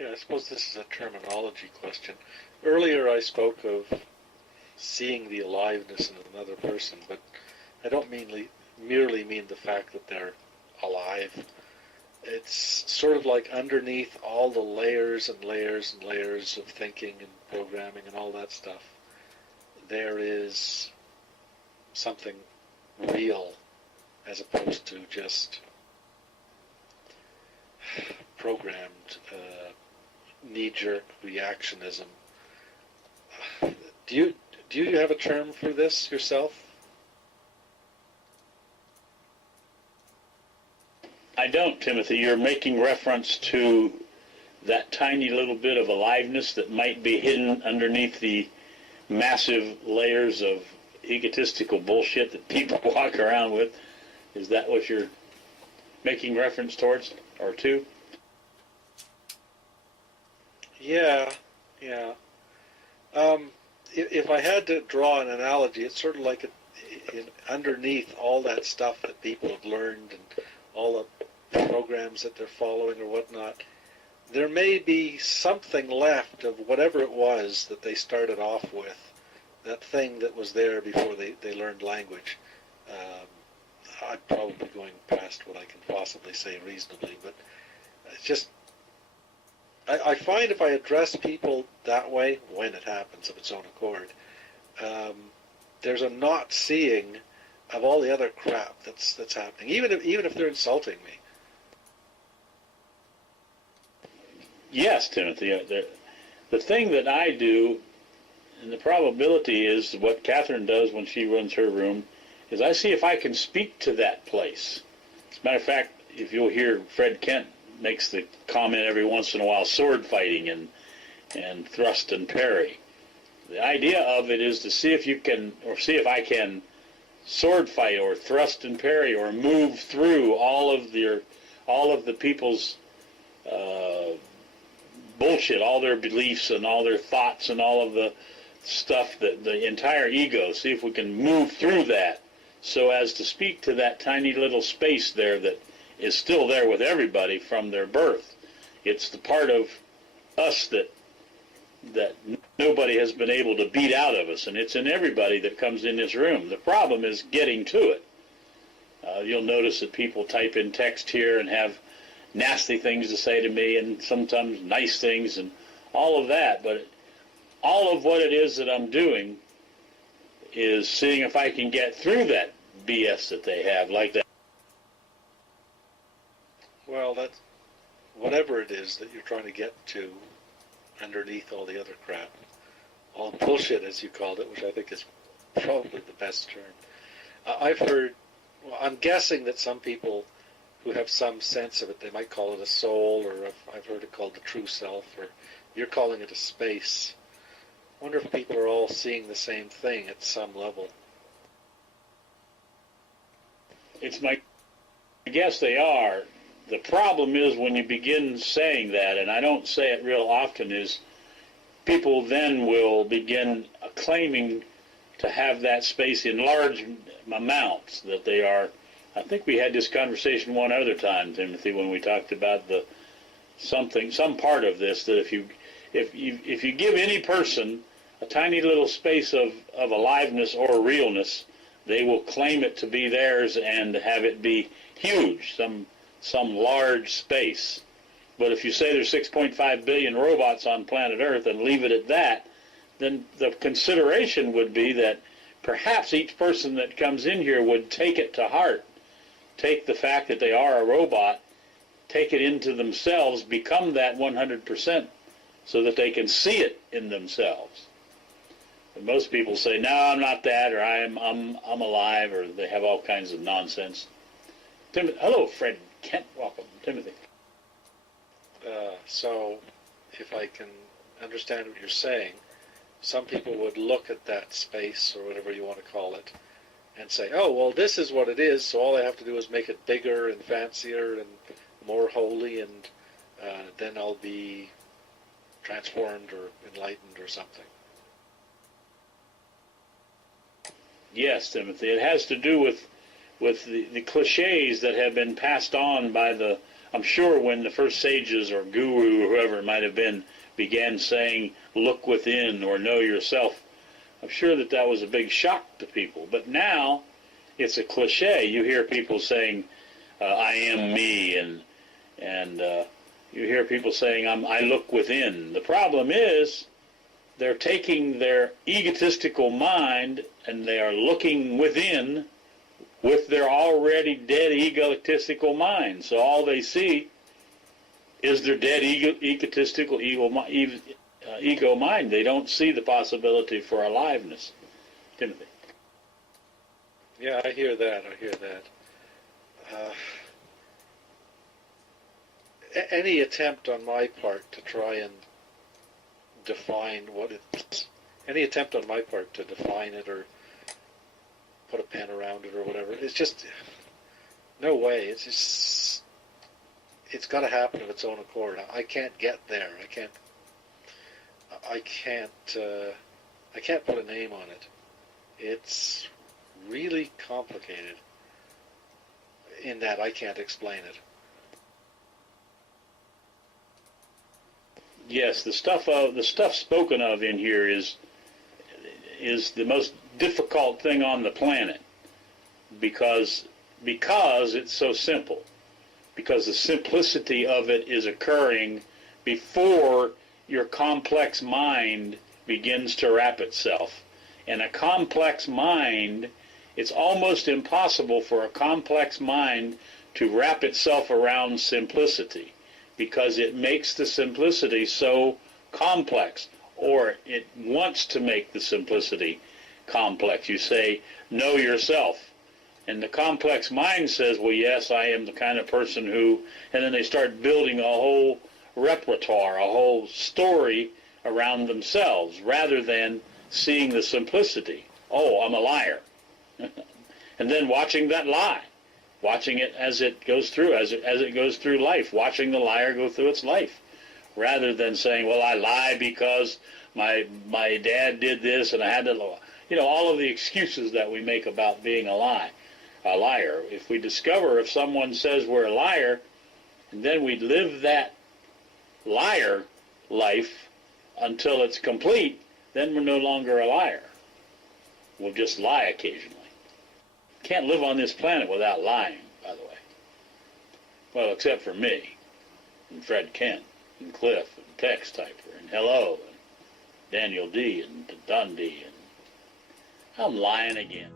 Yeah, I suppose this is a terminology question. Earlier I spoke of seeing the aliveness in another person, but I don't merely mean the fact that they're alive. It's sort of like underneath all the layers and layers and layers of thinking and programming and all that stuff, there is something real as opposed to just programmed knee-jerk reactionism. Do you have a term for this yourself? I don't, Timothy. You're making reference to that tiny little bit of aliveness that might be hidden underneath the massive layers of egotistical bullshit that people walk around with. Is that what you're making reference towards or to? Yeah. If I had to draw an analogy, it's sort of like underneath all that stuff that people have learned and all the programs that they're following or whatnot, there may be something left of whatever it was that they started off with, that thing that was there before they learned language. I'm probably going past what I can possibly say reasonably, but it's just, I find if I address people that way, when it happens of its own accord, there's a not seeing of all the other crap that's happening, even if they're insulting me. Yes, Timothy. The thing that I do, and the probability is what Catherine does when she runs her room, is I see if I can speak to that place. As a matter of fact, if you'll hear Fred Kent makes the comment every once in a while, sword fighting and thrust and parry. The idea of it is to see if you can, or see if I can sword fight or thrust and parry or move through all of the people's bullshit, all their beliefs and all their thoughts and all of the stuff, that the entire ego, see if we can move through that so as to speak to that tiny little space there that is still there with everybody from their birth. It's the part of us that nobody has been able to beat out of us, and it's in everybody that comes in this room. The problem is getting to it. You'll notice that people type in text here and have nasty things to say to me and sometimes nice things and all of that, but all of what it is that I'm doing is seeing if I can get through that BS that they have like that. Well, that's whatever it is that you're trying to get to underneath all the other crap, all the bullshit as you called it, which I think is probably the best term. I've heard, well, I'm guessing that some people who have some sense of it, they might call it a soul, or I've heard it called the true self, or you're calling it a space. I wonder if people are all seeing the same thing at some level. It's my guess they are. The problem is when you begin saying that, and I don't say it real often, is people then will begin claiming to have that space in large amounts, that they are. I think we had this conversation one other time, Timothy, when we talked about some part of this, that if you give any person a tiny little space of aliveness or realness, they will claim it to be theirs and have it be huge, some large space. But if you say there's 6.5 billion robots on planet Earth and leave it at that, then the consideration would be that perhaps each person that comes in here would take it to heart, take the fact that they are a robot, take it into themselves, become that 100%, so that they can see it in themselves. And most people say, no, I'm not that, or I'm alive, or they have all kinds of nonsense. Hello, Fred Kent. Welcome, Timothy. So, if I can understand what you're saying, some people would look at that space, or whatever you want to call it, and say, oh, well, this is what it is, so all I have to do is make it bigger and fancier and more holy, and then I'll be transformed or enlightened or something. Yes, Timothy. It has to do with the cliches that have been passed on by the I'm sure when the first sages or guru or whoever it might have been began saying, look within or know yourself, I'm sure that that was a big shock to people. But now it's a cliche. You hear people saying, I am me, and you hear people saying, I look within. The problem is they're taking their egotistical mind and they are looking within with their already dead egotistical mind. So all they see is their dead egotistical ego mind. They don't see the possibility for aliveness. Timothy. Yeah, I hear that. Any attempt on my part to try and define what it's, any attempt on my part to define it or put a pen around it or whatever, it's just, no way. It's just, it's got to happen of its own accord. I can't get there. I can't put a name on it. It's really complicated in that I can't explain it. Yes, the stuff spoken of in here is the most difficult thing on the planet because it's so simple. Because the simplicity of it is occurring before your complex mind begins to wrap itself. And a complex mind, it's almost impossible for a complex mind to wrap itself around simplicity, because it makes the simplicity so complex, or it wants to make the simplicity complex. You say, know yourself. And the complex mind says, well, yes, I am the kind of person who, and then they start building a whole repertoire, a whole story around themselves, rather than seeing the simplicity. Oh, I'm a liar. And then watching that lie. Watching it as it goes through, as it goes through life, watching the liar go through its life, rather than saying, well, I lie because my dad did this and I had to, all of the excuses that we make about being a liar. If we discover, if someone says we're a liar, and then we live that liar life until it's complete, then we're no longer a liar. We'll just lie occasionally. Can't live on this planet without lying, by the way. Well, except for me, and Fred Kent, and Cliff, and Tex Typer, and Hello, and Daniel D, and Dundee, and I'm lying again.